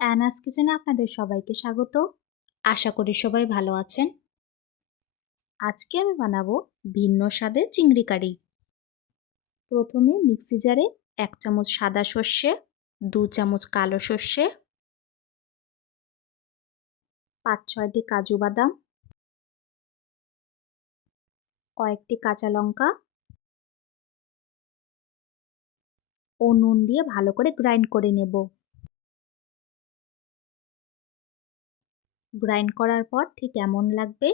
অ্যানাস কিচেনে আপনাদের সবাইকে স্বাগত। আশা করি সবাই ভালো আছেন। আজকে আমি বানাবো ভিন্ন স্বাদের চিংড়ি কারি। প্রথমে মিক্সি জারে এক চামচ সাদা সর্ষে, দু চামচ কালো সর্ষে, পাঁচ ছয়টি কাজু বাদাম, কয়েকটি কাঁচা লঙ্কা ও নুন দিয়ে ভালো করে গ্রাইন্ড করে নেব। গ্রাইন্ড করার পর ঠিক এমন লাগবে।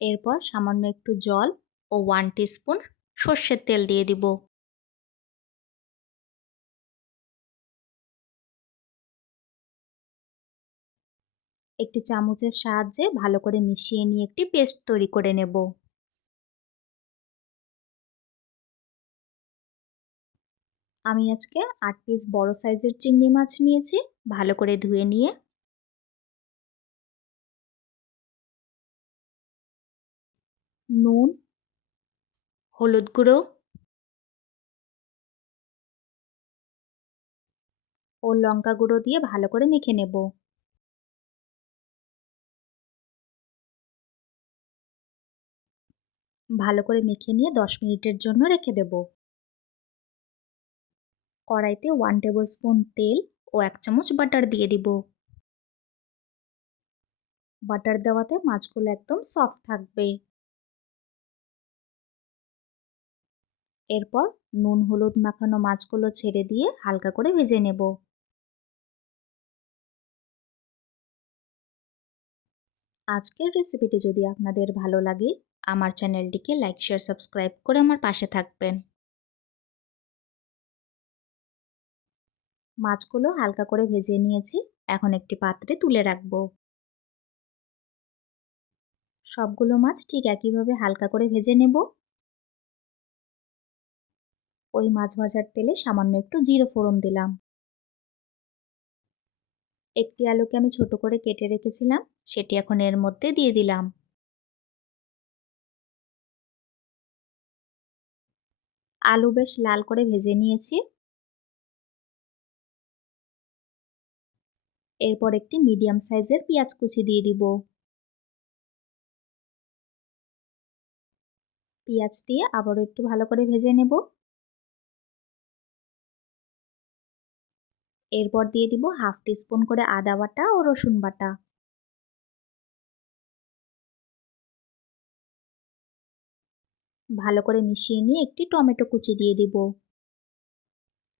এরপর সামান্য একটু জল ও ওয়ান স্পুন সর্ষের তেল দিয়ে দিব। একটি চামচের সাহায্যে ভালো করে মিশিয়ে নিয়ে একটি পেস্ট তৈরি করে নেব। আমি আজকে আট পিস বড় সাইজের চিংড়ি মাছ নিয়েছি। ভালো করে ধুয়ে নিয়ে নুন, হলুদ গুঁড়ো ও লঙ্কা গুঁড়ো দিয়ে ভালো করে মেখে নেব। ভালো করে মেখে নিয়ে দশ মিনিটের জন্য রেখে দেব। কড়াইতে ওয়ান টেবিল স্পুন তেল ও এক চামচ বাটার দিয়ে দিব। বাটার দেওয়াতে মাছগুলো একদম সফট থাকবে। এরপর নুন, হলুদ মাখানো মাছগুলো ছেড়ে দিয়ে হালকা করে ভেজে নেব। আজকের রেসিপিটি যদি আপনাদের ভালো লাগে, আমার চ্যানেলটিকে লাইক শেয়ার সাবস্ক্রাইব করে আমার পাশে থাকবেন। মাছগুলো হালকা করে ভেজে নিয়েছি। এখন একটি পাত্রে তুলে রাখব। সবগুলো মাছ ঠিক একইভাবে হালকা করে ভেজে নেব। ওই মাছ ভাজার তেলে সামান্য একটু জিরো ফোড়ন দিলাম। একটি আলুকে আমি ছোট করে কেটে রেখেছিলাম, সেটি এখন এর মধ্যে দিয়ে দিলাম। আলু বেশ লাল করে ভেজে নিয়েছি। এরপর একটি মিডিয়াম সাইজের পেঁয়াজ কুচি দিয়ে দিব। পেঁয়াজ দিয়ে আবারও একটু ভালো করে ভেজে নেব। এরপর দিয়ে দিব হাফ টিস্পুন করে আদা বাটা ও রসুন বাটা। ভালো করে মিশিয়ে নিয়ে একটি টমেটো কুচি দিয়ে দিব।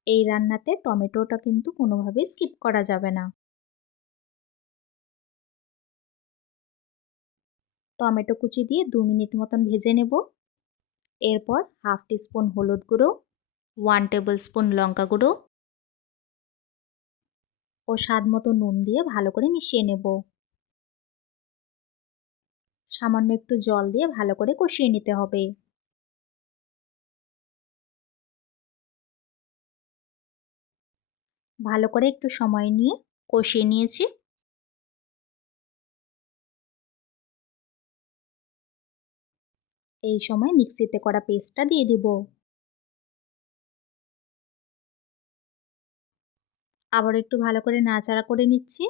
এই রান্নাতে টমেটোটা কিন্তু কোনোভাবেই স্কিপ করা যাবে না। টমেটো কুচি দিয়ে দু মিনিট মতন ভেজে নেব। এরপর হাফ টিস্পুন হলুদ গুঁড়ো, ওয়ান টেবিল স্পুন লঙ্কা গুঁড়ো ও স্বাদ মতো নুন দিয়ে ভালো করে মিশিয়ে নেব। সামান্য একটু জল দিয়ে ভালো করে কষিয়ে নিতে হবে। ভালো করে একটু সময় নিয়ে কষিয়ে নিয়েছি। এই সময় মিক্সিতে করা পেস্টটা দিয়ে দিব। আবার একটু ভালো করে নাড়াচাড়া করে নিচ্ছি।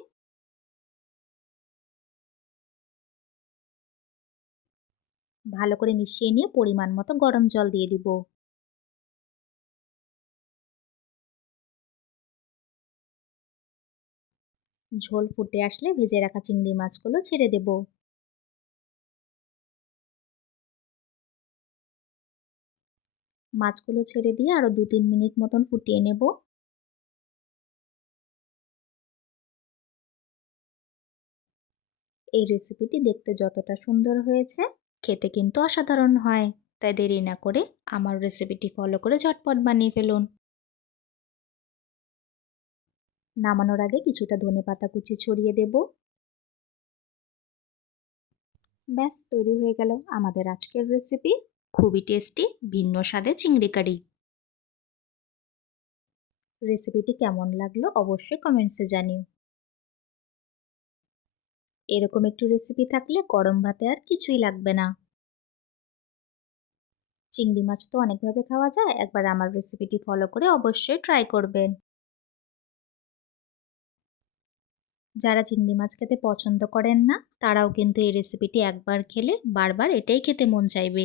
ভালো করে মিশিয়ে নিয়ে পরিমাণ মতো গরম জল দিয়ে দিব। ঝোল ফুটে আসলে ভেজে রাখা চিংড়ি মাছগুলো ছেড়ে দেব। মাছগুলো ছেড়ে দিয়ে আরও দু তিন মিনিট মতন ফুটিয়ে নেব। এই রেসিপিটি দেখতে যতটা সুন্দর হয়েছে, খেতে কিন্তু অসাধারণ হয়। তাই দেরি না করে আমার রেসিপিটি ফলো করে ঝটপট বানিয়ে ফেলুন। নামানোর আগে কিছুটা ধনে পাতা কুচি ছড়িয়ে দেব। ব্যাস, তৈরি হয়ে গেল আমাদের আজকের রেসিপি খুবই টেস্টি, ভিন্ন স্বাদে চিংড়ি কারি। রেসিপিটি কেমন লাগল অবশ্যই কমেন্টসে জানিও। এরকম একটু রেসিপি থাকলে গরম ভাতে আর কিছুই লাগবে না। চিংড়ি মাছ তো অনেকভাবে খাওয়া যায়, একবার আমার রেসিপিটি ফলো করে অবশ্যই ট্রাই করবেন। যারা চিংড়ি মাছ খেতে পছন্দ করেন না, তারাও কিন্তু এই রেসিপিটি একবার খেলে বারবার এটাই খেতে মন চাইবে।